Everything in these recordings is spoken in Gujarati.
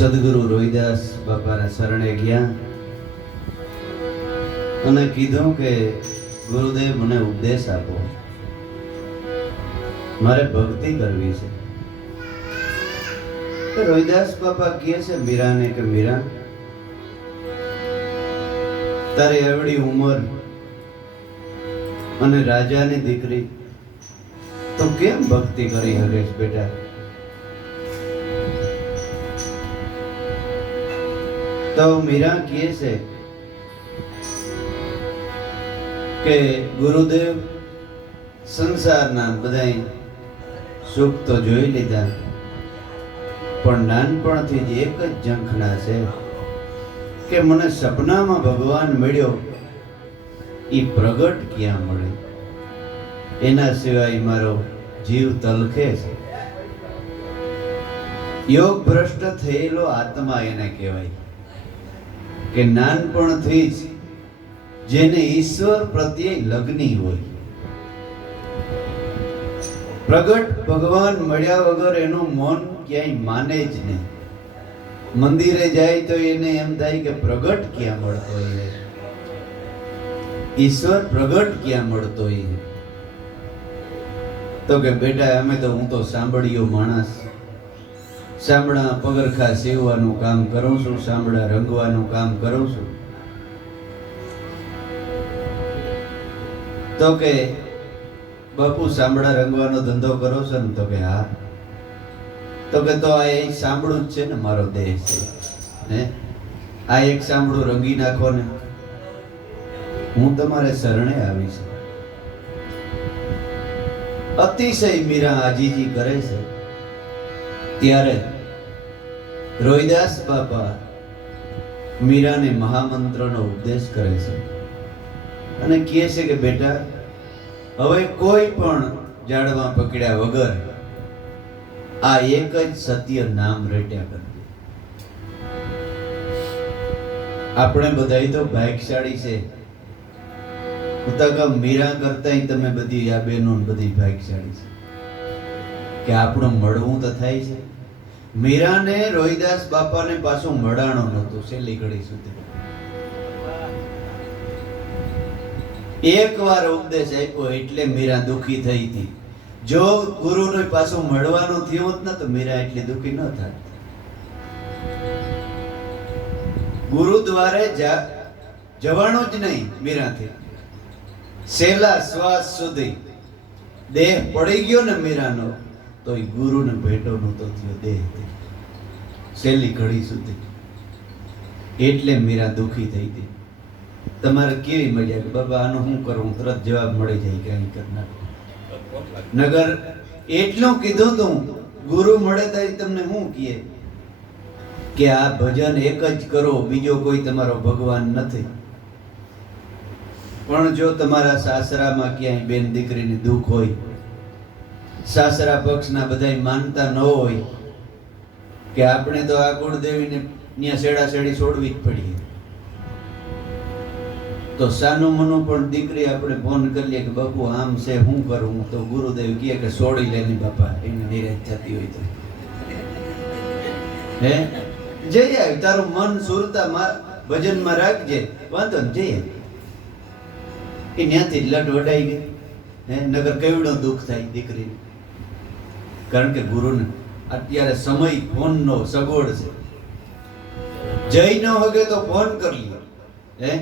સદગુરુ રોહિદાસ બાપાના શરણે ગયા અને કીધું કે ગુરુદેવ મને ઉપદેશ આપો, મારે ભક્તિ કરવી છે. તો રોહિદાસ બાપા કહે છે મીરાને કે મીરા, તારી એવડી ઉંમર અને રાજાની દીકરી, તો કેમ ભક્તિ કરી હરેશ બેટા? તો મીરા કહે છે કે ગુરુદેવ, સંસારના બધા સુખ તો જોઈ લીધા, પણ નાનપણથી જ એક જ ઝંખના છે કે મને સપનામાં ભગવાન મળ્યો, એ પ્રગટ ક્યાં મળે? એના સિવાય મારો જીવ તલખે છે. યોગ ભ્રષ્ટ થયેલો આત્મા એને કહેવાય કે નાનપણથી જ જેને ઈશ્વર પ્રત્યે લગ્ની હોય, પ્રગટ ભગવાન મળ્યા વગર એનું મન ક્યાંય માને જ નહીં. મંદિરે જાય તો એને એમ થાય કે પ્રગટ ક્યાં મળતો હોય, ઈશ્વર પ્રગટ ક્યાં મળતો હોય? તો કે બેટા અમે તો, હું તો સાંભળ્યો માણસ, સાંભળા પગરખા સીવવાનું કામ કરું છું, સાંભળા રંગવાનું કામ કરું છું. તો કે બાપુ સાંભળા રંગવાનો ધંધો કરો છો ને? તો કે હા. તો કે તો આ એક સાંભળું જ છે ને, મારો દેહ છે હે, આ એક સાંભળું રંગી નાખો ને, હું તમારે શરણે આવી છું. અતિશય મીરા આજીજી કરે છે. ત્યારે રોહિદાસ બાપા મીરાને મહામંત્રનો ઉપદેશ કરે છે અને કહે છે કે બેટા, હવે કોઈ પણ જાડવા પકડ્યા વગર આ એક જ સત્ય નામ રટ્યા કરજે. આપણે બધા તો ભાગ્યશાળી છે, મીરા કરતા તમે બધી આ બહેનો બધી ભાગ્યશાળી છે કે આપણું મળવું તો થાય છે. મીરાને રોહિદાસ બાપાને પાછું મળાણો નહોતું છેલ્લી ઘડી સુધી. એક વાર ઉપદેશ આપ્યો એટલે મીરા દુખી થઈ હતી. જો ગુરુને પાછું મળવાનું થયું હોત ને તો મીરા એટલી દુખી ન થાત. ગુરુદ્વારે જવાનું જ નહીં મીરાથી. છેલ્લા શ્વાસ સુધી દેહ પડી ગયો ને મીરાનો, તો એ ગુરુને ભેટો નહોતો થયો દેહ, છેલ્લી ઘડી સુધી. એટલે મીરા દુખી થઈ હતી. તમારે કેવી મળ્યા કે બાબા આનું શું કરવું, તરત જવાબ મળી જાય કે અહીં કરનાર. નગર એટલું કીધું તું, ગુરુ મળે તો તમને શું કહે કે આ ભજન એક જ કરો, બીજો કોઈ તમારો ભગવાન નથી. પણ જો તમારા સાસરામાં ક્યાંય બેન દીકરીની દુઃખ હોય, સાસરા પક્ષના બધા માનતા ન હોય કે આપણે તો આ કુળદેવીને ત્યાં શેડાશેડી છોડવી જ પડીએ, તો સાનું મનું પણ દીકરી આપણે ફોન કરીએ કે બાપુ આમ છે, શું કરું? તો ગુરુદેવ કહે કે છોડી લે ને બાપા, એને નિરાશ થતી હોય તો હે જઈ આવ, તારું મન સુરતા ભજનમાં રાખજે, વાંધો ને જઈ આવ. એ ત્યાંથી લટ વટાઈ ગઈ હે. નગર કેવડો દુઃખ થાય દીકરીને, કારણ કે ગુરુને અત્યારે સમય ફોનનો સગવડ છે. જઈ ન હોગે તો ફોન કરી લો હે.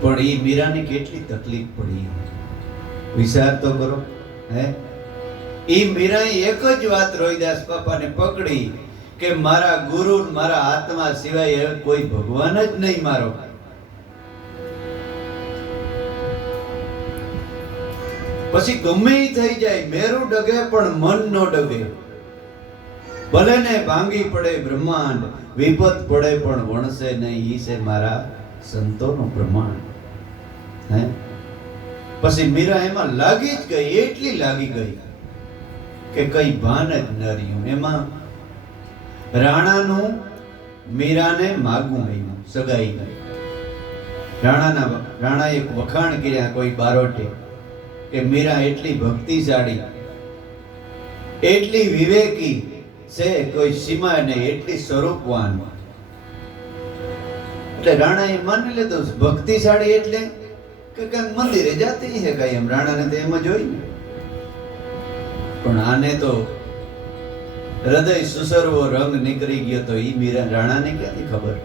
પણ એ મીરાને કેટલી તકલીફ પડી, વિચાર તો કરો હે. એ મીરાએ એક જ વાત રોહિદાસ બાપાને પકડી કે મારા ગુરુ, મારા આત્મા સિવાય કોઈ ભગવાન જ નહીં મારો. પછી ગમે થઈ જાય, મેરુ ડગે પણ મન નો ડગે. ભલે ને ભાંગી પડે બ્રહ્માંડ, વિપત પડે પણ વણસે નહીં, ઈ છે મારા સંતોનું પ્રમાણ હે. પછી મીરા એમાં લાગી જ ગઈ, એટલી લાગી ગઈ કે કઈ ભાન જ ન રહ્યું. એમાં રાણાનું મીરાને માગવું આવ્યું, સગાઈ ગઈ. રાણાએ વખાણ કર્યા કોઈ બારોટે કે મીરા એટલી ભક્તિશાળી એટલી વિવેકી છે કોઈ સીમા નહીં, એટલી સ્વરૂપવાન. એટલે રાણાએ માની લીધું ભક્તિશાળી એટલે કે કઈ મંદિરે જાતી છે કઈ એમ, રાણાને તો એમ જ હોય ને. પણ આને તો હૃદય સુસરવો રંગ નીકળી ગયો, તો ઈ મીરા રાણાને ક્યાંથી ખબર.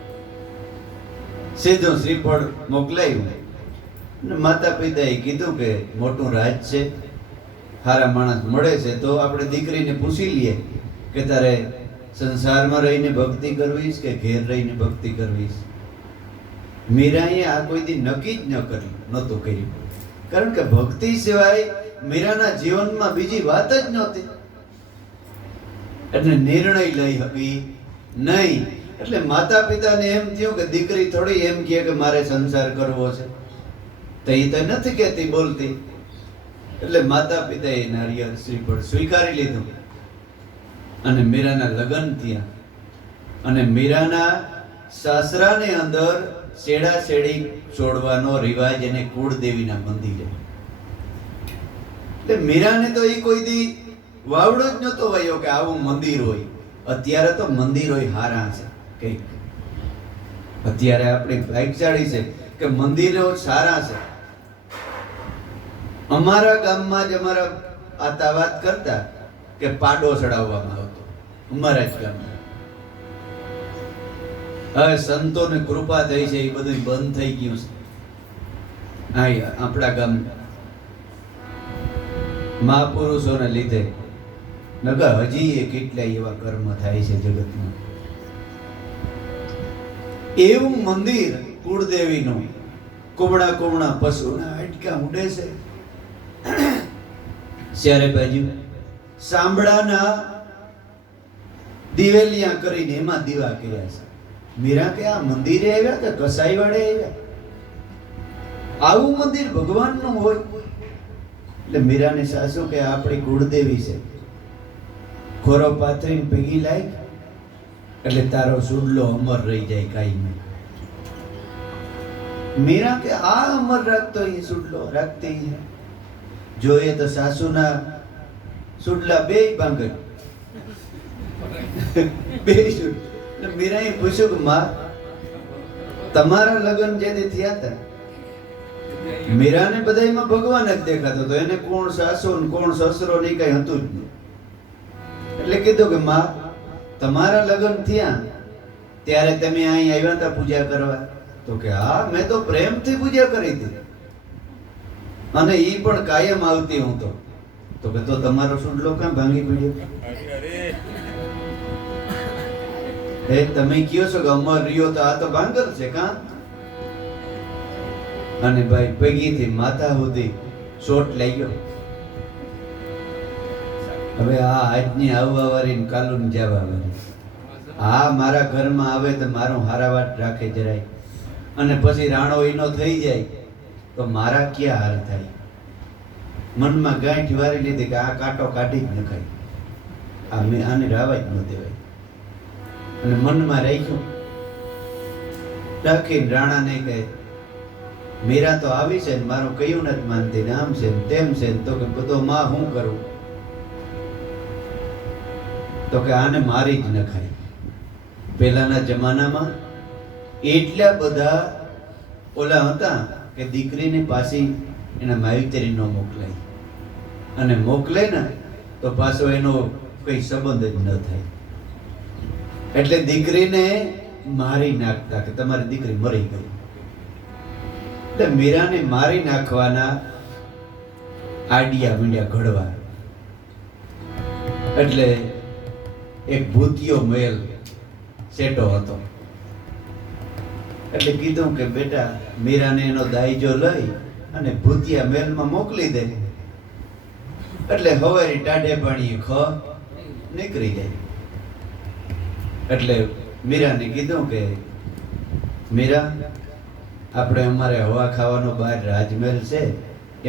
સીધું શ્રીફળ મોકલાયું. માતા પિતાએ કીધું કે મોટું રાજ છે, સારા માણસ મળે છે તો આપણે દીકરીને પૂછી લઈએ કે તારે સંસારમાં રહીને ભક્તિ કરવી કે ઘેર રહીને ભક્તિ કરવી. મીરાએ આ કોઈ દી નક્કી જ નહોતું કર્યું, કારણ કે ભક્તિ સિવાય મીરાના જીવનમાં બીજી વાત જ નહોતી. એટલે નિર્ણય લઈ હતી નહીં. એટલે માતા પિતાને એમ થયું કે દીકરી થોડી એમ કહે કે મારે સંસાર કરવો છે, તો એ તો નથી કહેતી બોલતી. એટલે માતા પિતાએ નારિયેળ શ્રીફળ સ્વીકારી લીધું અને મીરાના લગ્ન થયા. અને મીરાના સાસરાને અંદર શેડા શેડી છોડવાનો રિવાજ એને કુળદેવીના મંદિરે. એટલે મીરાને તો એ કોઈ દી વાવડો જ નતો વાયો કે આવું મંદિર હોય. અત્યારે તો મંદિરો હારા છે કઈક, અત્યારે આપણી ભાગ્યશાળી છે કે મંદિરો સારા છે. અમારા ગામમાં જ અમારા આતા વાત કરતા કે પાડો ચડાવવામાં આવતો અમારા જ ગામમાં. હવે સંતોને કૃપા થઈ છે, એ બધું બંધ થઈ ગયું છે. હા, આપણા ગામ મહાપુરુષોને લીધે નકર હજી એ કેટલાય એવા કર્મ થાય છે જગતમાં. એવું મંદિર કુળદેવીનું, કુમણા કુમણા પશુના હાડકા ઉડે છે. ચારે બાજુ સાંભળાના દિવેલિયા કરીને એમાં દીવા કર્યા છે. મીરા કે આ મંદિરે આવ્યા કે કસાઈ વાડે આવ્યા? આવું મંદિર ભગવાનનું હોય? એટલે મીરાની સાસુ કે આપણી કુળદેવી છે, ખોરો પાથરીને ભેગી લાય એટલે તારો સુડલો અમર રહી જાય કાયમી. મીરા કે આ અમર રાખતો એ સુડલો રાખતી છે. જોઈએ તો સાસુના સુડલા બે ભાંગડ બે સુડ. મીરાએ પૂછ્યું કે માં તમારા લગ્ન જેથી થયા હતા, મીરાને બધાયમાં ભગવાન જ દેખાતો હતો, એને કોણ સાસુ ને કોણ સસરો નહીં કઈ હતું જ નહીં. એટલે કીધું કે માં તમારા લગ્ન થયા ત્યારે તમે અહીં આવ્યા હતા પૂજા કરવા? તો કે હા, મેં તો પ્રેમથી પૂજા કરી હતી અને ઈ પણ કાયમ આવતી હું તો. તો કે તો તમારો સુડલો ક્યાં ભાંગી પડ્યો? હે તમે કયો છો કે અમર રહ્યો તો આ તો ભાંગર છે કાં? અને ભાઈ પગીથી માથા સુધી શોટ લઈ ગયો. હવે આ આજની આવવા વાળી ને કાલું જવા વાળી, આ મારા ઘરમાં આવે તો મારું હારાવાટ રાખે જરાય, અને પછી રાણો એનો થઈ જાય તો મારા ક્યાં હાલ થાય? મનમાં ગાંઠ વારી લીધી કે આ કાંટો કાઢી જ નખાય, આ મેં આને રાવા જ ન દેવાય. અને મનમાં રાખ્યું. રાખીને રાણાને કહે મીરા તો આવી છે ને મારું કયું નથી માનતી ને આમ છે ને તેમ છે. તો કે બધો માં હું કરું? તો કે આને મારી જ નખાય. પહેલાના જમાનામાં એટલા બધા ઓલા હતા કે દીકરીને પાછી એના માવતરી ન મોકલાય, અને મોકલે ને તો પાછો એનો કઈ સંબંધ જ ન થાય. એટલે દીકરીને મારી નાખતા કે તમારી દીકરી મરી ગઈ. એટલે મીરાને મારી નાખવાના આઈડિયા મીંડ્યા ઘડવા. એટલે એક ભૂતિયો મેલ સેટો હતો. એટલે કીધું કે બેટા મીરાને એનો દાઈજો લઈ અને ભૂતિયા મહેલમાં મોકલી દે, એટલે હવારી ટાઢે પાણીએ ખ નીકળી જાય. એટલે મીરાને કીધું કે મીરા આપણે અમારે હવા ખાવાનો બહાર રાજમહેલ છે,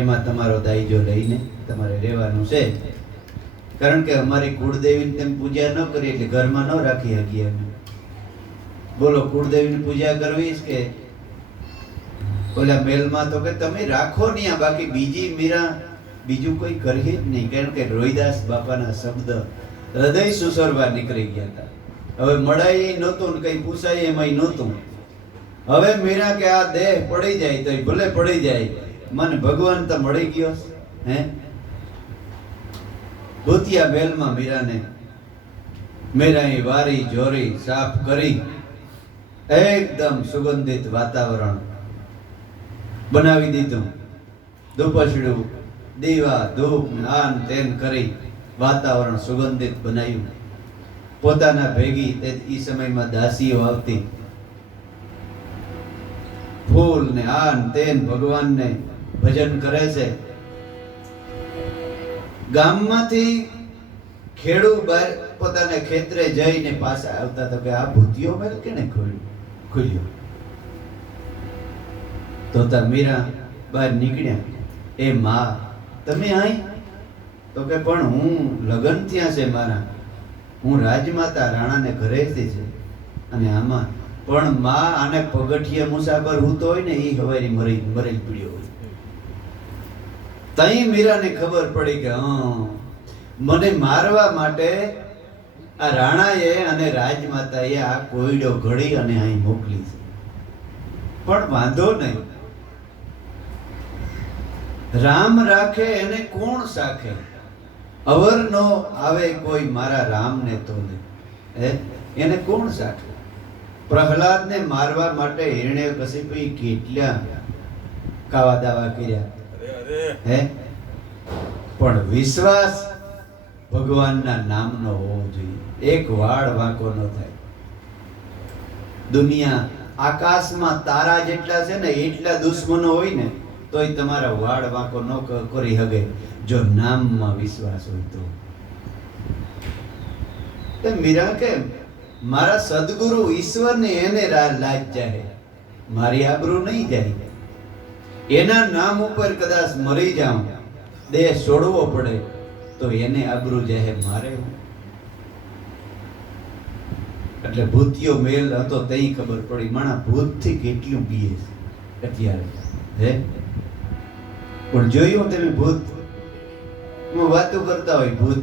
એમાં તમારો દાઈજો લઈને તમારે રહેવાનું છે, કારણ કે અમારી કુળદેવીની તેમ પૂજા ન કરી એટલે ઘરમાં ન રાખી શકીએ અમે. બોલો કુળદેવીની પૂજા કરવી કે ઓલા મહેલમાં? તો કે તમે રાખો નહીં, બાકી બીજી મીરા બીજું કોઈ કરીએ જ નહીં, કારણ કે રોહિદાસ બાપાના શબ્દ હૃદય સુસરવા નીકળી ગયા હતા. હવે મળાય નહોતું ને કઈ પૂછાય એમાંય નહોતું. હવે મીરા કે આ દેહ પડી જાય તો ભલે પડી જાય, મને ભગવાન તો મળી ગયો. હે ભૂતિયા બેલમાં મીરાએ વારી જોરી સાફ કરી એકદમ સુગંધિત વાતાવરણ બનાવી દીધું. ધૂપસડું, દીવા, ધૂપ, આન તેન કરી વાતાવરણ સુગંધિત બનાવ્યું. પોતાના ભેગી તે ઈ સમયમાં દાસીઓ આવતી, ફૂલ ને આન તેન ભગવાનને ભજન કરે છે. ગામમાંથી ખેડૂ બહાર પોતાના ખેતરે જઈને પાછા આવતા તો કે આ ભૂતિયો મેલ કેને ખુલ્યો. તો તા મીરા બહાર નીકળ્યા. એ માં તમે આઈ? તો કે પણ હું લગન થયા છે મારા, હું રાજમાતા રાણાને ઘરેથી છે, અને આમાં પણ માં આને પગઠિયે મુસાફર હૂતો હોય ને એ હવારી મરેલ પીડ્યો હોય. તઈ મીરાને ખબર પડી કે મને મારવા માટે આ રાણાએ અને રાજમાતાએ આ કોયડો ઘડી અને અહીં મોકલી છે. પણ વાંધો નહીં, રામ રાખે એને કોણ સાખે? અવર નો આવે કોઈ મારા રામને તો એને કોણ સાખે? પ્રહલાદને મારવા માટે હિરણ્યકશિપુએ કેટલા કાવા દાવા કર્યા. હે પણ વિશ્વાસ ભગવાનના નામનો હોવો જોઈએ. એક વાળ વાંકો ન થાય. દુનિયા આકાશમાં તારા જેટલા છે ને એટલા દુશ્મનો હોય ને તોય તમારા વાળ વાંકો ન કરી શકે જો નામમાં વિશ્વાસ હોય તો. મીરા કે મારા સદગુરુ ઈશ્વરને એને લાજ જાય, મારી આબરૂ નહીં જાય. એના નામ ઉપર કદાચ મરી જાઉં, દેહ છોડવો પડે તો એને આબરૂ જાય, મારે. એટલે ભૂતિયો મેલ હતો તઈ ખબર પડી માણા ભૂતથી કેટલું બીએ છે અત્યારે. હે પણ જોયું તમે ભૂત વાતો કરતા હોય ભૂત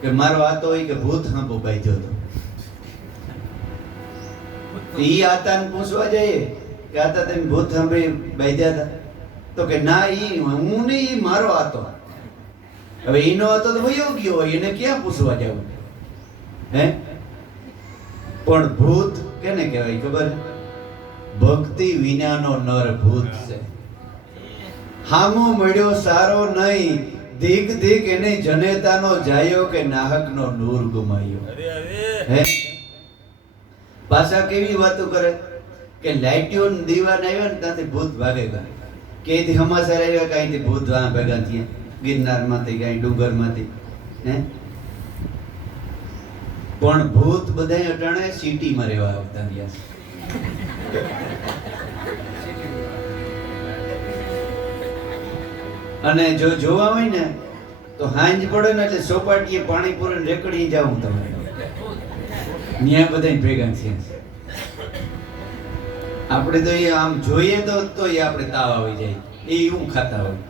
કે મારો આતો હોય કે ભૂત હાંભો બાંધ્યો હતો. ઈ આતાને પૂછવા જઈએ કે આતા તમે ભૂત સાંભળી બાંધ્યા હતા? તો કે ના, ઈ હું નહીં, મારો આતો. હવે ઈનો હતો તો વયો ગયો હોય, એને ક્યાં પૂછવા જવું? હે પણ ભૂત કેને કહેવાય ખબર? ભક્તિ વિનાનો નર ભૂત છે. હામો મળ્યો સારો નહીં, ધીક ધીક એને જનેતાનો જાયો કે નાહકનો નૂર ગુમાયો. હે પાછા કેવી વાતો કરે કે લાઈટીઓ દીવાન આવ્યા ને ત્યાંથી ભૂત ભાગે ગયા. કેથી હમાસર આવ્યા કાંઈથી ભૂત ભેગા થયા, ગિરનારમાંથી કાંઈ ડુંગરમાંથી. હે પણ ભૂત બધા અટાણે સિટીમાં રહેવા આવતા રહ્યા. અને જો જોવા હોય ને તો હાંજ પડે ને એટલે સોપાટીએ પાણી પૂરીને રેકડી જાવું તમારે. ત્યાં બધા ભેગા છે. આપણે તો એ આમ જોઈએ તો એ આપણે તાવ આવી જાય, એ એવું ખાતા હોય.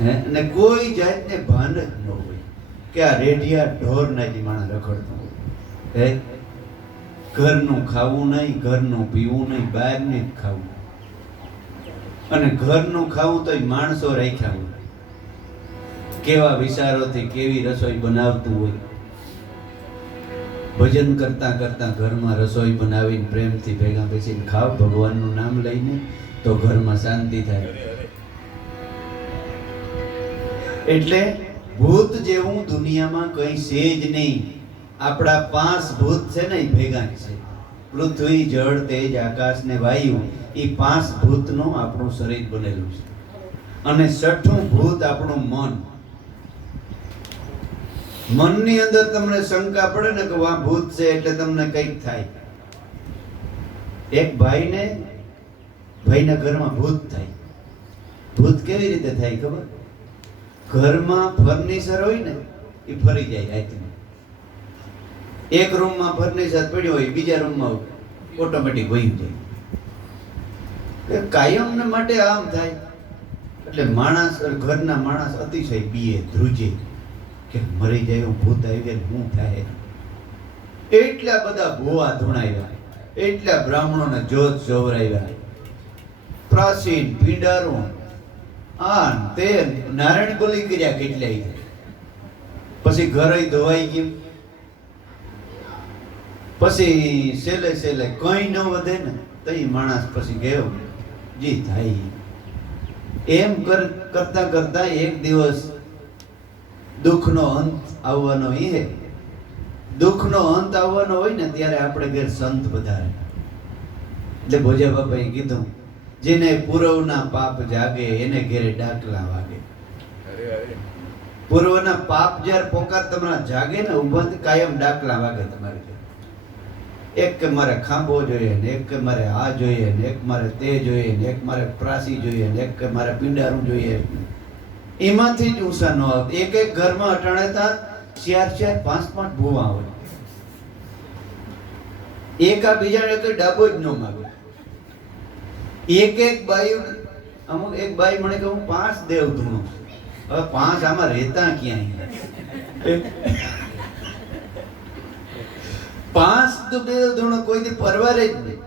હે અને કોઈ જાતને ભાન જ ન હોય કે આ રેડિયા ઢોર નાથી માણસ રખડતો હોય. હે ઘરનું ખાવું નહીં, ઘરનું પીવું નહીં, બહારનું જ ખાવું. અને ઘરનું ખાવું તો માણસો રાખ્યા હોય, કેવા વિચારોથી કેવી રસોઈ બનાવતું હોય. ભજન કરતા કરતા ઘરમાં રસોઈ બનાવીને પ્રેમથી ભેગા બેસીને ખાવ, ભગવાનનું નામ લઈને, તો ઘરમાં શાંતિ થાય. એટલે ભૂત જેવું દુનિયામાં કઈ છે જ નહીં. આપણા 5 ભૂત છે ને એ ભેગા છે. પૃથ્વી, જળ, તેજ, આકાશ ને વાયુ, એ 5 ભૂતનું આપણું શરીર બનેલું છે. અને 6થું ભૂત આપણું મન. મનની અંદર તમને શંકા પડે ને કે આ ભૂત છે એટલે તમને કંઈક થાય. એક ભાઈના ઘરમાં ભૂત થાય. ભૂત કેવી રીતે થાય ખબર? ઘરમાં ફર્નિચર હોય ને એ ફરી જાય રાતમાં. એક રૂમમાં ફર્નિચર પડ્યું હોય, બીજા રૂમમાં ઓટોમેટિક વહી જાય. કાયમને માટે આમ થાય. એટલે માણસ ઘરના માણસ અતિશય બીએ ધ્રુજે કે મરી જાય એવું ભૂત આવી ગયા શું થાય. એટલા બધા ભૂવા ધૂણાવ્યા, એટલા બ્રાહ્મણોને જોત જોવરાવ્યા, પ્રાચીન ભીંડારું આ તે નારાયણ બોલી કર્યા કેટલાય. પછી ઘરે ધોવાઈ ગયું. પછી છેલ્લે છેલ્લે કઈ ન વધે ને તો એ માણસ પછી ગયો જી થાય. એમ કરતા કરતા એક દિવસ દુઃખનો અંત આવવાનો એ દુઃખનો અંત આવવાનો હોય ને ત્યારે આપણે ઘેર સંત વધારે. એટલે ભોજા બાપાએ કીધું જેને પૂર્વના પાપ જાગે એને ઘેરે ડાકલા વાગે. પૂર્વના પાપ જ્યારે પોકાર તમારા જાગે ને ઉભા કાયમ ડાકલા વાગે તમારે ઘેર. એક કે મારે ખાંભો જોઈએ ને એક કે મારે આ જોઈએ ને એક મારે તે જોઈએ ને એક મારે પ્રાસી જોઈએ ને એક કે મારે પિંડારું જોઈએ. એમાંથી જ ઊંસા ન આવત. એક એક ઘરમાં અટાણેતા 4-4, 5-5 ભૂવા હોય. એકા બીજાને કઈ ડાબો જ ન માગે. એક એક બાઈ અમુક એક બાઈ મને કે હું 5 દેવ ધૂણું. હવે 5 આમાં રહેતા ક્યાંય? 5 તો દેવ ધૂણો કોઈથી પરવારે જ નહીં.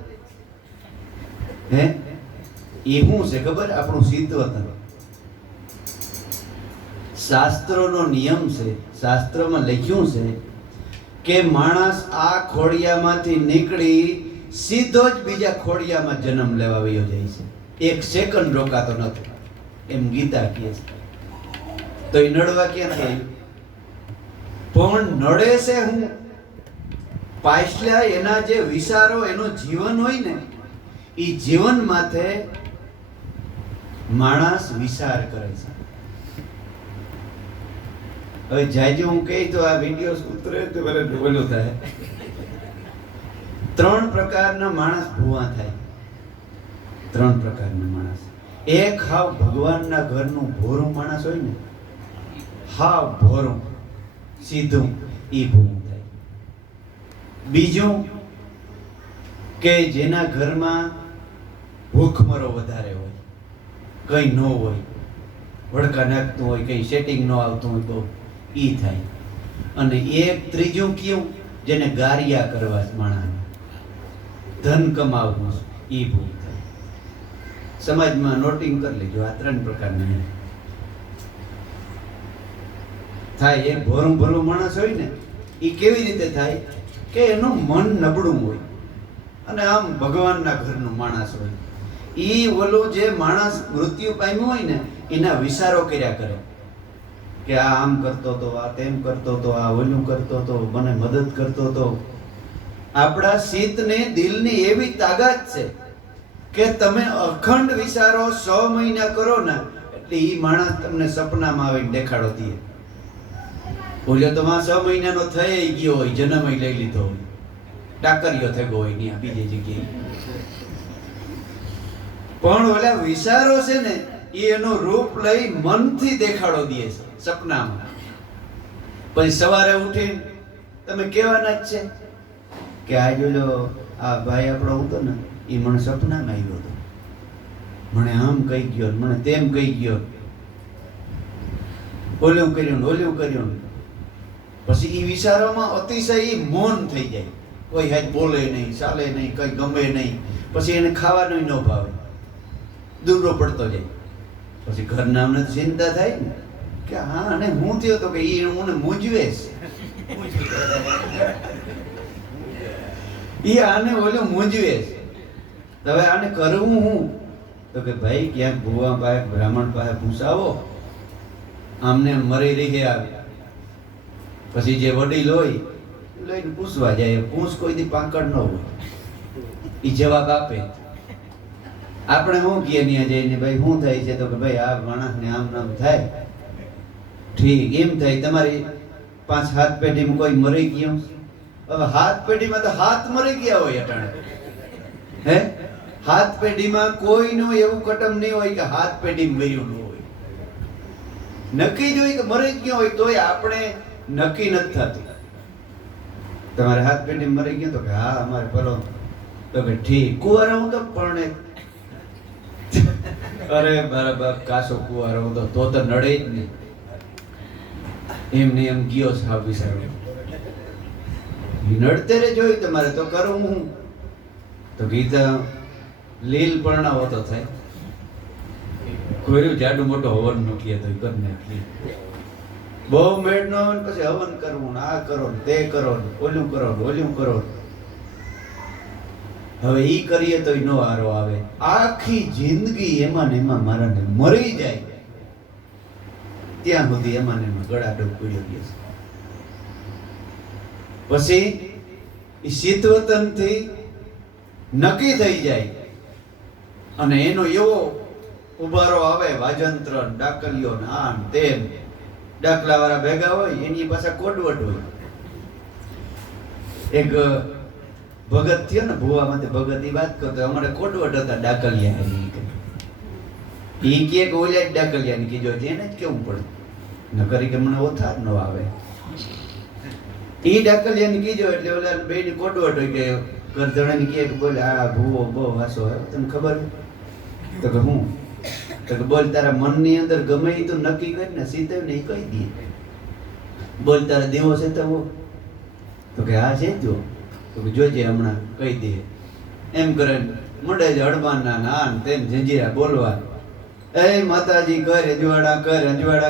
હે એ શું છે ખબર? આપણું શીતવતન. શાસ્ત્રોનો નિયમ છે, શાસ્ત્રમાં લખ્યું છે કે માણસ આ ખોડિયામાંથી નીકળી સીધો જ બીજા ખોડિયામાં જન્મ લેવા વયો જાય છે. 1 સેકન્ડ રોકાતો નથી, એમ ગીતા કહે છે. તો એ નડવા ક્યાંથી? પણ નડે છે હું પાછલા એના જે વિચારો એનો જીવન હોય ને એ જીવન માથે માણસ વિચાર કરે છે. હવે જાજુ હું કહી તો આ વિડીયો ઉતરે તો મને ઓલું થાય. 3 પ્રકારના માણસ ભૂવા થાય. 3 પ્રકારના માણસ. એક હાવ ભગવાનના ઘરનું ભોરું માણસ હોય ને, હાવ ભોરું સીધું, ઈ ભૂવું થાય. બીજું કે જેના ઘરમાં ભૂખમરો વધારે હોય, કઈ ન હોય, વડકા નાખતું હોય, કઈ સેટિંગ ન આવતું હોય તો ઈ થાય. અને એક ત્રીજું કયું? જેને ગારિયા કરવા માણસ, ધન કમાવવું, ઈ ભૂલ થાય. સમાજમાં નોટિંગ કરી લેજો, આ 3 પ્રકારના થાય. એક ભોરું ભોરું માણસ હોય ને ઈ કેવી રીતે થાય કે એનું મન નબળું હોય અને આમ ભગવાનના ઘરનું માણસ હોય. ઈ ઓલું જે માણસ મૃત્યુ પામ્યું હોય ને એના વિચારો કર્યા કરે કે આ આમ કરતો તો, આ તેમ કરતો તો, આ ઓલું કરતો તો, મને મદદ કરતો તો. આપણા શીતને દિલની એવી તાકાત છે કે તમે અખંડ વિચારો 100 મહિના કરો ને એટલે ઈ માણસ તમને સપનામાં આવીને દેખાડો દે. બોલ્યો તો 6 મહિનાનો થઈ ગયો હોય, જન્મ લઈ લીધો હોય, ટાકરીઓ થઈ ગયો હોય ત્યાં બીજી જગ્યાએ. પણ ઓલા વિચારો છે ને એ એનું રૂપ લઈ મનથી દેખાડો દે છે સપનામાં. પછી સવારે ઉઠીને તમે કહેવાના જ છે કે આ જોજો આ ભાઈ આપણો હતો ને એ મને સપનામાં આવ્યો હતો, મને આમ કહી ગયો, મને તેમ કહી ગયો, ઓલું કર્યું. પછી એ વિચારોમાં અતિશય મૌન થઈ જાય. કોઈ હાથ બોલે નહીં, ચાલે નહીં, કઈ ગમે નહીં. પછી એને ખાવાનું ન ભાવે, દૂરો પડતો જાય. પછી ઘરના અમને ચિંતા થાય ને કે હા અને હું થયો તો કે એ હું મૂંઝવે છે, આને ઓલું મૂંઝવે છે. હવે આને કરવું હું તો કે ભાઈ ક્યાંક ભુવા પાસે, બ્રાહ્મણ પાસે પૂછાવો, આમને મરી રહી આવે. પછી જે વડીલ હોય લઈને પૂછવા જાય. પૂછ કોઈથી પાંકડ ન હોય, એ જવાબ આપે. આપણે શું કહીએ ત્યાં જઈને ભાઈ શું થાય છે તો કે ભાઈ આ માણસને આમ નામ થાય. ઠીક એમ થાય. તમારી 5-7 પેઢીમાં કોઈ મરી ગયો. હવે 7 પેઢીમાં તો 7 મરી ગયા હોય અટાણે. હે 7 પેઢીમાં કોઈનું એવું કટમ નહીં હોય કે 7 પેઢીમાં મર્યું ન હોય. નક્કી જ હોય કે મરી ગયો હોય તોય આપણે નક્કી નથી થતું. તમારે 7 પેઢીમાં મરી ગયો તો કે હા અમારે પેલો તો કે ઠીક કુંવારા હું તો પરણે અરે મારા બાપ કાસો કુવારો હતો તો નડે જ નહીં. એમને એમ ગયો સાવ વિચારો નડતે રે જોઈ તમારે તો કરું હું તો ગીતા લીલ પરણાવો તો થાય. કોઈ જાડું મોટો હવન નો કહે તો કર નાખી. બહુ મેળ નો આવે પછી હવન કરવું આ કરો ને તે કરો ને ઓલું કરો ને ઓલું કરો. હવે ઈ કરીએ તો નો હારો આવે. આખી જિંદગી એમાં ને એમાં મારાને મરી જાય ત્યાં સુધી એમાં ને એમાં ગળાડો પીડ્યો ગયો છે. પછી ઈ શીતવતન થી નક્કી થઈ જાય અને એનો એવો ઉભારો આવે વાજંત્ર ડાકલીઓ ને આમ તેમ ડાકલા વાળા ભેગા હોય એની પાસે કોડવટ હોય. એક ભગત થયો ને ભુવામાં ભગત ની વાત કરતો અમારે કોડવટ હતા ડાકલિયા ઈ કે ઓલા ડાકલિયા ને કીધો એને જ કેવું પડે નકરી કે મને ઓથાર નો આવે. ઈ ડાકલિયા ને કીધો એટલે ઓલા બે ની કોડવટ હોય કે કરધણા ની કે બોલે આ ભૂવો બહુ વાસો આવ્યો તને ખબર તો કે હું તો કે બોલ તારા મનની અંદર ગમે ઈ તો નક્કી કરી ને સીધે ને ઈ કહી દે. બોલ તારા દેવો છે તો કે હા છે જો તો કે જોજે હમણાં કહી દે. એમ કરે મંડે જ હડવાના નાન તેમ જંજીરા બોલવા એ માતાજી કર અંજવાડા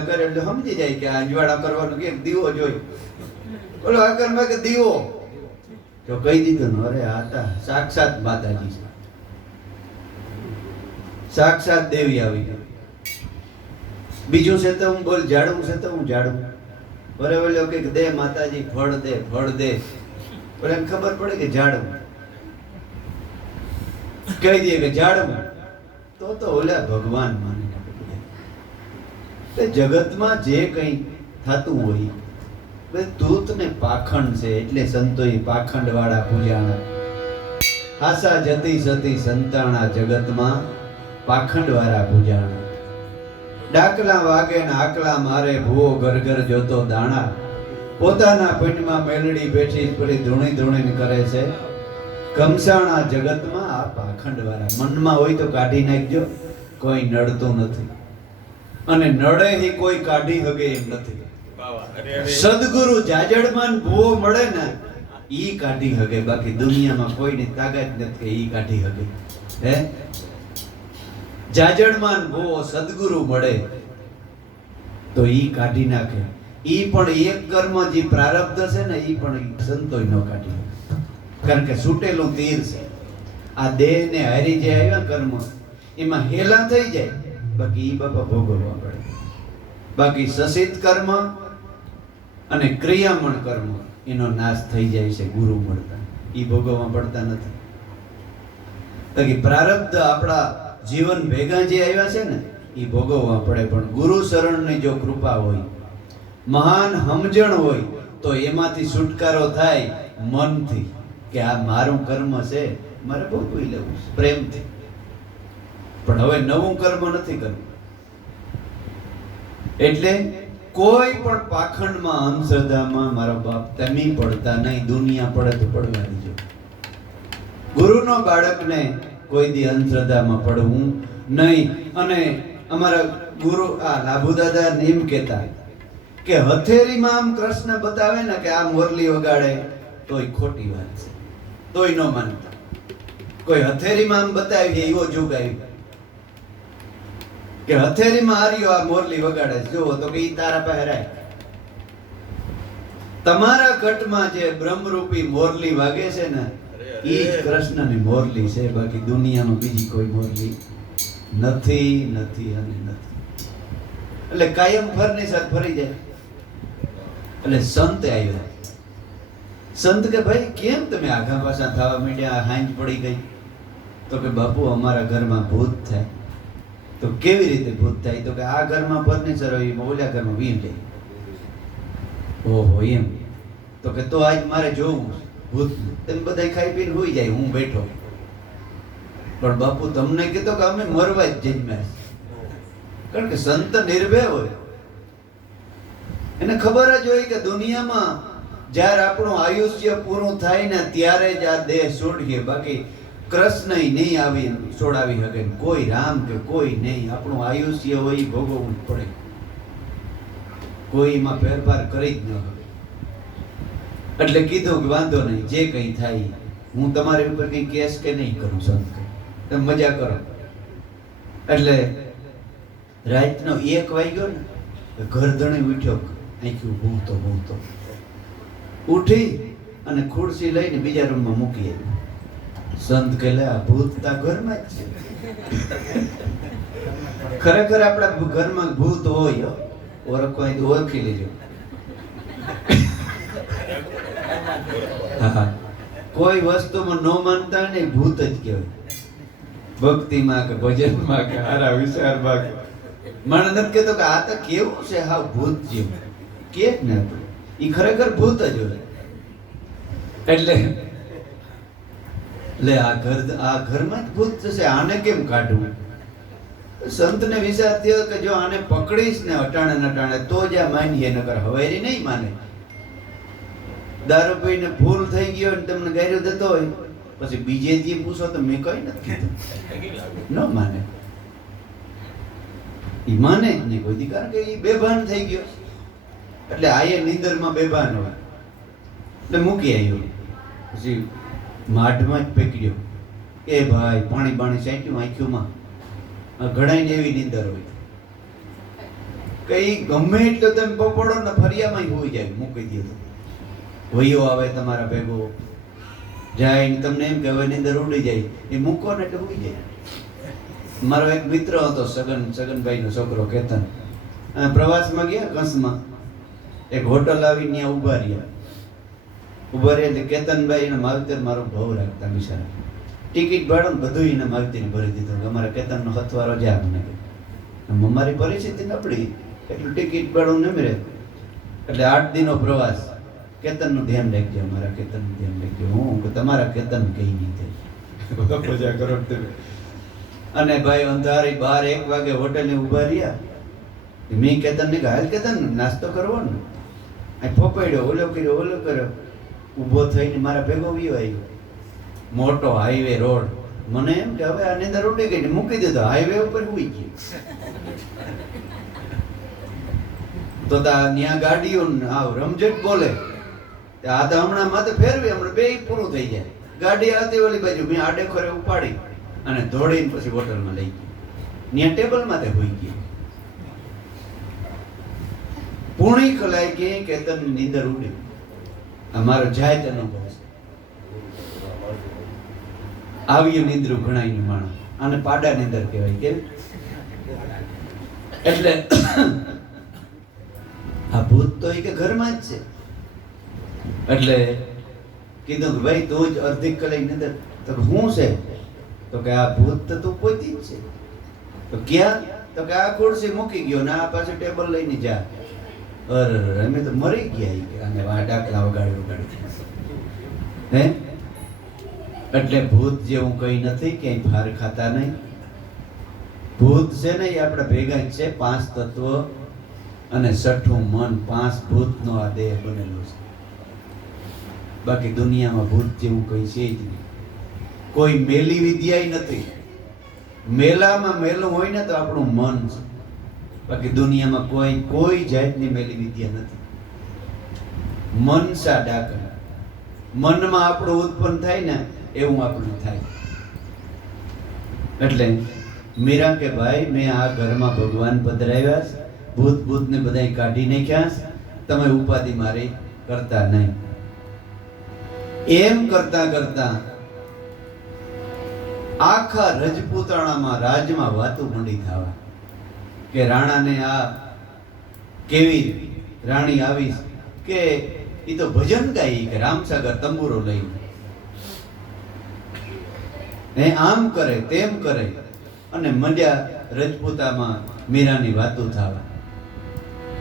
કર એટલે સમજી જાય કે આ અંજવાડા કરવાનું કે દીવો જોઈ બોલો આગળમાં કે દીવો તો કહી દીધું ને અરે આ તા સાક્ષાત માતાજી છે સાક્ષાત દેવી આવી ગઈ. બીજું છે તો હું બોલ ઝાડું છે તો હું ઝાડું બરાબર કે દે માતાજી ફળ દે બોલે ખબર પડે કે ઝાડું કહી દે કે ઝાડું તો ઓલા ભગવાન માને. જગતમાં જે કઈ થતું હોય તૂત ને પાખંડ છે એટલે સંતોએ પાખંડ વાળા પૂજાણા. આશા જતી સતી સંતાણા જગતમાં પાખંડ વાળા પૂજાણા. ડાકલા વાગે ને આકલા મારે ભૂવો ઘર ઘર જોતો દાણા. પોતાના પેટમાં મેલડી બેઠી પડી ધૂણી ધૂણી કરે છે. કમસાણા જગતમાં આ પાખંડ વાળા મનમાં હોય તો કાઢી નાખજો કોઈ નડતું નથી અને નડે હી કોઈ કાઢી હગે એમ નથી. સદગુરુ જાજડમાન ભૂવો મળે ને ઈ કાઢી હગે બાકી દુનિયામાં કોઈની તાકાત નથી કે ઈ કાઢી હગે. હે જાજડમાન ભૂવો સદગુરુ મળે તો ઈ કાઢી નાખે. ઈ પણ એક કર્મ જે પ્રારબ્ધ છે ને ઈ પણ સંતોય ન કાઢી શકે કારણ કે છૂટેલું તીર છે. આ દેહ ને હારી જે આવ્યા કર્મ એમાં હેલા થઈ જાય બાકી ઈ બાપા ભોગવવા પડે. બાકી સસિત કર્મ અને ક્રિયામણ કર્મ એનો નાશ થઈ જાય છે ગુરુ મળતા ઈ ભોગવવા પડતા નથી. બાકી પ્રારબ્ધ આપણા જીવન ભેગા જે આવ્યા છે ને ઈ ભોગવવા પડે. પણ ગુરુ શરણની જો કૃપા હોય મહાન સમજણ હોય તો એમાંથી છુટકારો થાય મનથી કે આ મારું કર્મ છે મારે ભોગવી લેવું પ્રેમથી. પણ હવે નવું કર્મ નથી કરવું. એટલે કોઈ પણ પાખંડમાં અંધશ્રદ્ધામાં મારો બાપ તમે પડતા નહીં. દુનિયા પડે તો પડવા દીજો. ગુરુનો બાળકને કોઈ દી અંધશ્રદ્ધામાં પડવું નહીં. અને અમારા ગુરુ આ લાભુ દાદા એમ કહેતા કે હથેળીમાં આમ કૃષ્ણ બતાવે ને કે આ મોરલી વગાડે તોય ખોટી વાત છે તોય ન માનતા. કોઈ હથેળીમાં આમ બતાવી એવો જોગ આવી કે હથેળીમાં આર્યો આ મોરલી વગાડે જોવો તો કે ઈ તારા પાસે રાય. તમારા ઘટમાં જે બ્રહ્મરૂપી મોરલી વાગે છે ને ઈ કૃષ્ણની મોરલી છે બાકી દુનિયામાં બીજી કોઈ મોરલી નથી નથી અને નથી. એટલે કાયમ ફર્નિચર ફરી જાય. એટલે સંત આવ્યા. સંત કે ભાઈ કેમ તમે આઘા પાછા થવા માંડ્યા હાંજ પડી ગઈ તો કે બાપુ અમારા ઘરમાં ભૂત થાય. તો કેવી રીતે ભૂત થાય તો કે આ ઘરમાં ફર્નિચર હોય ઓલા ઘરમાં વીમ જાય. ઓહો એમ તો કે તો આજ મારે જોવું ભૂત. તમે બધા ખાઈ પીને હોઈ જાય હું બેઠો. પણ બાપુ તમને કીધો કે અમે મરવા જ જન્મ્યા. કારણ કે સંત નિર્ભય હોય એને ખબર જ હોય કે દુનિયામાં જ્યારે આપણું આયુષ્ય પૂરું થાય ને ત્યારે જ આ દેહ છોડીએ. બાકી કૃષ્ણ નહીં આવી છોડાવી શકે, કોઈ રામ કે કોઈ નહીં. આપણું આયુષ્ય હોય એ ભોગવવું જ પડે, કોઈ એમાં ફેરફાર કરી જ ન હવે. એટલે કીધું કે વાંધો નહીં, જે કંઈ થાય હું તમારી ઉપર કંઈ કેસ કે નહીં કરું સંત, તમે મજા કરો. એટલે રાતનો 1 વાગ્યો ને ઘરધણી ઉઠ્યો, આંખ્યું ભૂંતો ઉઠી અને ખુરશી લઈને બીજા રૂમમાં મૂકી આવી. સંત કે લે આ ભૂત તા ઘરમાં જ છે. ખરેખર આપણા ઘરમાં ભૂત હોય, ઓળખવા તો ઓળખી લેજો. હા, કોઈ વસ્તુમાં ન માનતા ને ભૂત જ કહેવાય. ભક્તિમાં કે ભજનમાં કે હારા વિચારમાં કે મને નથી કહેતો કે આ તો કેવું છે, હાવ ભૂત જેવું કે ને એ ખરેખર ભૂત જ હોય. એટલે આ ઘરમાં જ ભૂત થશે, આને કેમ કાઢવું? સંતને વિચાર થયો કે જો આને પકડીશ ને અટાણે નટાણે તો જ આ માનીએ, નકર હવેરી નહીં માને. દારૂ પીને ભૂલ થઈ ગયો ને તમને ગાર્યું દેતો હોય, પછી બીજેથી પૂછો તો મેં કઈ નથી કીધું, ન માને. ઈ માને જ નહીં કોઈ દી, કારણ કે ઈ બેભાન થઈ ગયો. એટલે આયે નીંદરમાં બેભાન હોય એટલે મૂકી આવ્યો. પછી માઢમાં જ પકડ્યો, એ ભાઈ પાણી બાણી સાંટ્યું આંખોમાં, ઘણાઈને એવી નીંદર હોય કઈ ગમે એટલો તમે બપોડો ને ફરિયામાં હોઈ જાય, મૂકી દે તો વયો આવે તમારા ભેગો જાય ને તમને એમ કે હવે નીંદર ઉડી જાય, એ મૂકો ને એટલે હોઈ જાય. મારો એક મિત્ર હતો સગનભાઈ નો છોકરો કેતન, પ્રવાસમાં ગયા કંસમાં, એક હોટલ આવી ત્યાં ઉભા રહ્યા એટલે કેતનભાઈ એને માવતર મારો ભાવ રાખતા બિચારા. ટિકિટ ભાડું બધું એને માવતીને ભરી દીધું કે અમારા કેતનનો હથવારો જ્યાં મને અમારી પરિસ્થિતિ નબળી, એટલું ટિકિટ ભાડું ન મળે. એટલે 8 દિનનો પ્રવાસ. કેતનનું ધ્યાન રાખજો, અમારા કેતનનું ધ્યાન રાખજો. હું તમારા કેતન કઈ નહીં થાય મજા કરો તમે. અને ભાઈ અંધારી 12-1 વાગે હોટેલે ઉભા રહ્યા. મેં કેતનને કહ્યું હાલ કેતન નાસ્તો કરવો ને, આ ફોપાડ્યો, ઓલો કર્યો. ઊભો થઈને મારા ભેગો વિયો આવ્યો. મોટો હાઈવે રોડ. મને એમ કે હવે આની અંદર ઉડી ગઈ, મૂકી દીધો હાઈવે ઉપર ઉઈ ગયો. તો ત્યાં ગાડીઓ રમઝટ બોલે, આ તો હમણાં માથે ફેરવી, હમણાં બે પૂરું થઈ જાય. ગાડી આવતી ઓલી બાજુ મેં આડે ખોરે ઉપાડી અને દોડીને પછી હોટલમાં લઈ ગઈ. ત્યાં ટેબલ માથે હોઈ ગઈ. પૂણી ખલાઈ ગઈ, કેતન નીંદર ઉડી. અમારો જાયત અનુભવ છે. આવ્યું નિંદ્રું ઘણાયનું માણસ, આને પાડા નીંદર કહેવાય. કેમ? એટલે આ ભૂત તો એ કે ઘરમાં જ છે. એટલે કીધું કે ભાઈ તું જ અડધી કલાક નીંદર, તો શું છે? તો કે આ ભૂત તો તું પોતી જ છે. તો ક્યાં? તો કે આ ખુરશી મૂકી ગયો ને આ પાછું ટેબલ લઈને જા. અરે અમે તો મરી ગયા અને આ ડાકલા વગાડી હે. એટલે ભૂત જેવું કઈ નથી, ક્યાંય ફાર ખાતા નહીં. ભૂત છે ને એ આપણા ભેગા જ છે. 5 તત્વ અને 6ઠું મન, 5 ભૂતનો આ દેહ બનેલો છે. બાકી દુનિયામાં ભૂત જેવું કઈ છે જ નહીં. કોઈ મેલી વિદ્યા નથી. મેલામાં મેલું હોય ને તો આપણું મન છે. બાકી દુનિયામાં કોઈ જાતની મેલી વિદ્યા નથી. મનસા ડાકણ, મનમાં આપણું ઉત્પન્ન થાય ને એવું આપણું થાય. એટલે મીરા કે ભાઈ મેં આ ઘરમાં ભગવાન પધરાવ્યા છે, ભૂત ને બધાય કાઢી નાખ્યા છે, તમે ઉપાધિ મારી કરતા નહીં. એમ કરતા કરતા આખા રજપૂતાણામાં રાજમાં વાતો મંડી થવા કે રાણાને આ કેવી રાણી આવી કે એ તો ભજન ગાઈ કે રામસાગર તંબુરો લઈને આમ કરે તેમ કરે. અને મજા રજપૂતામાં મીરાની વાતો થવા.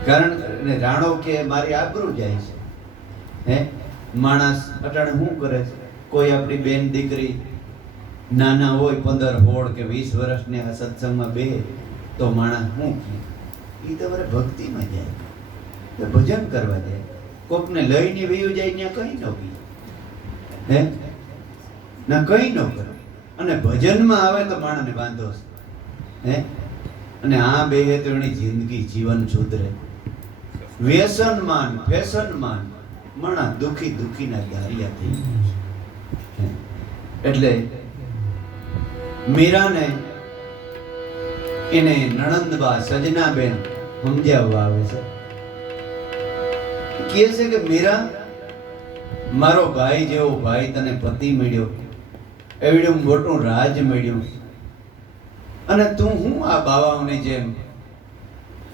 કારણ રાણો કે મારી આબરૂ જાય છે. માણસ અટાણે શું કરે છે? કોઈ આપણી બેન દીકરી નાના હોય 15, 16 કે 20 વર્ષને આ સત્સંગમાં બે તો માણસ શું કહે? એ તો મારે ભક્તિમાં જાય, તો ભજન કરવા જાય. કોકને લઈને વયું જાય ત્યાં કઈ ન કહે, ના કઈ ન કરે. અને ભજનમાં આવે તો માણસને વાંધો છે હે અને આ બે હે તો એની જિંદગી જીવન સુધરે. વ્યસનમાન ફેશનમાન મણા દુખી દુખીના દારિયા થઈ ગયું છે. એટલે મીરાને એને નણંદબા સજનાબેન સમજાવવા આવે છે. કહે છે કે મીરા, મારો ભાઈ જેવો ભાઈ તને પતિ મળ્યો, એવડું મોટું રાજ મળ્યું, અને તું હું આ બાવાઓની જેમ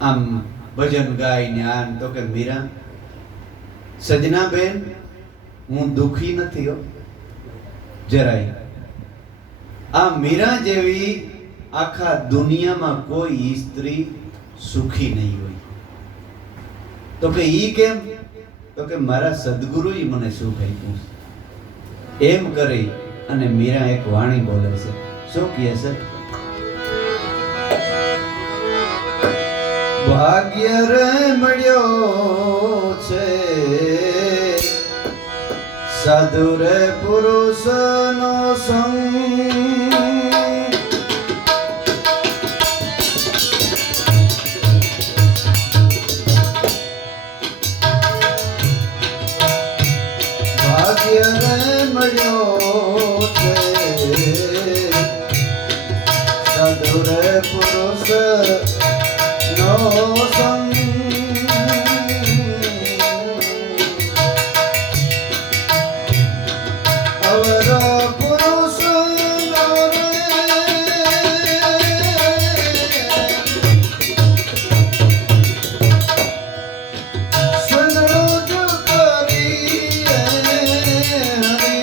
આમ ભજન ગાય ને આન. તો કે મીરા, સજનાબેન, હું દુખી નથી હો જરાય. આ મીરા જેવી આખા દુનિયામાં કોઈ સ્ત્રી સુખી નહીં હોય. તો કે ઈ કેમ? તો કે મારા સદગુરુએ મને સુખ આપ્યું. એમ કરી અને મીરા એક વાણી બોલે છે. શું કહે છે? ભાગ્ય રે મળ્યો છે સાધુ રે પુરુષનો સંગ, ભાગ્ય રે મળ્યો છે સાધુ રે પુરુષ નો સંગ. અવર પુરુષ નો રે સંગડો જો કરી હરી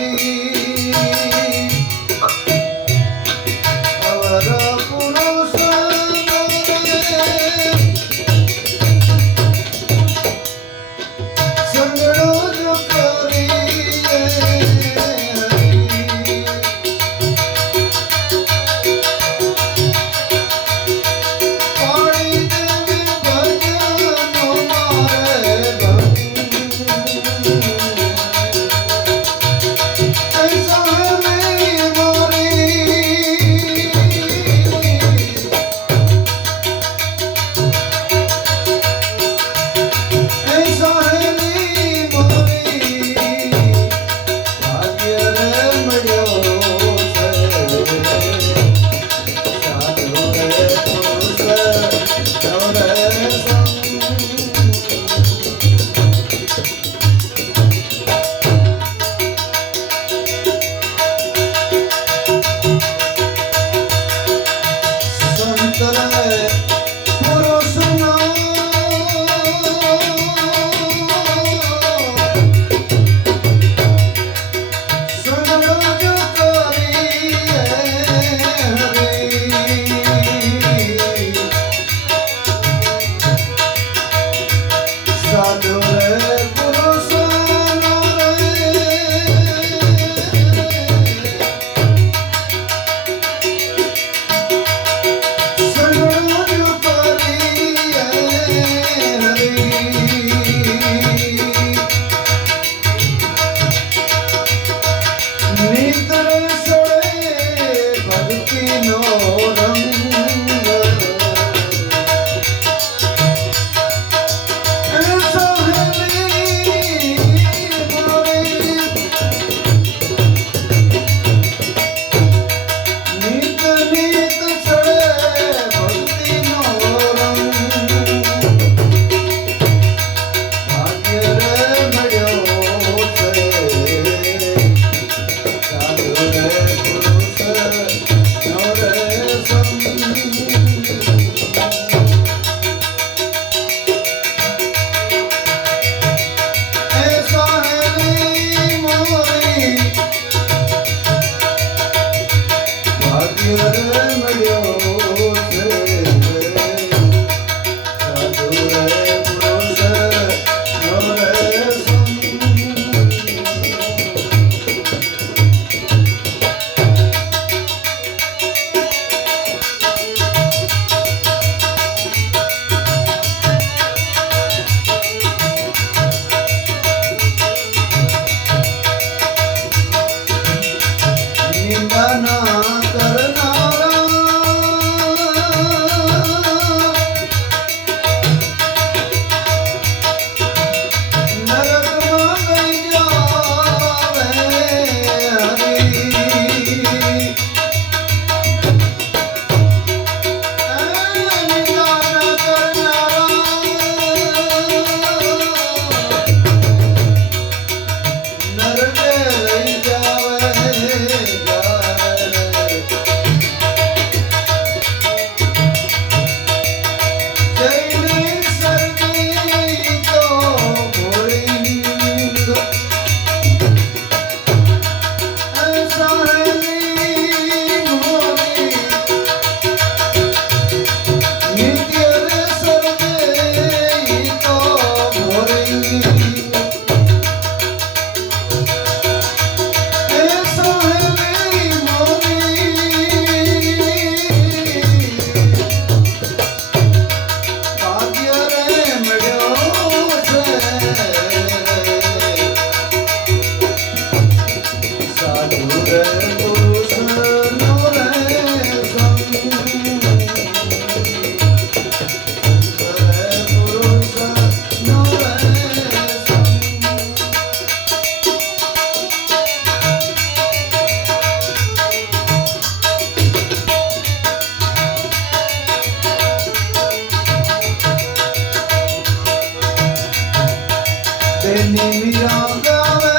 બેની મીરા ગાવે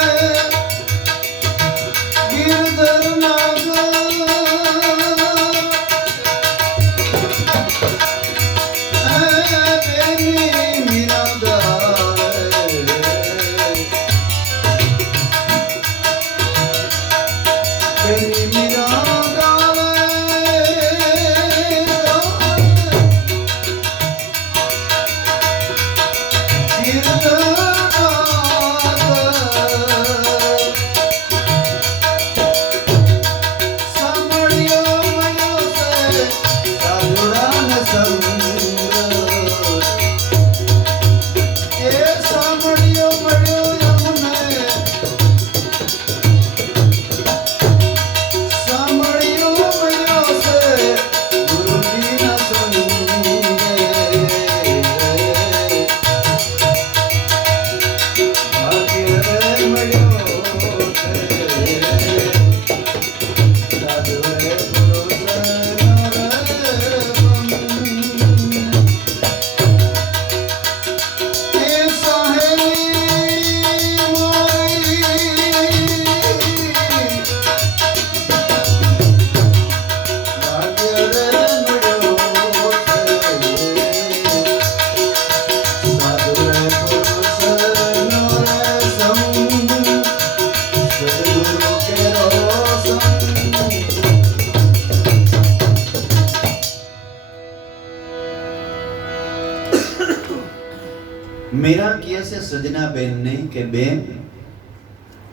ગિરધર मीरा किए से सजना बेन ने के बेन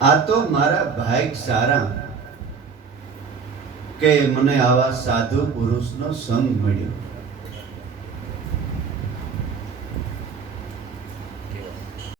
आ तो मारा भाई सारा के मने आवा साधु पुरुष नो संग मळ्यो।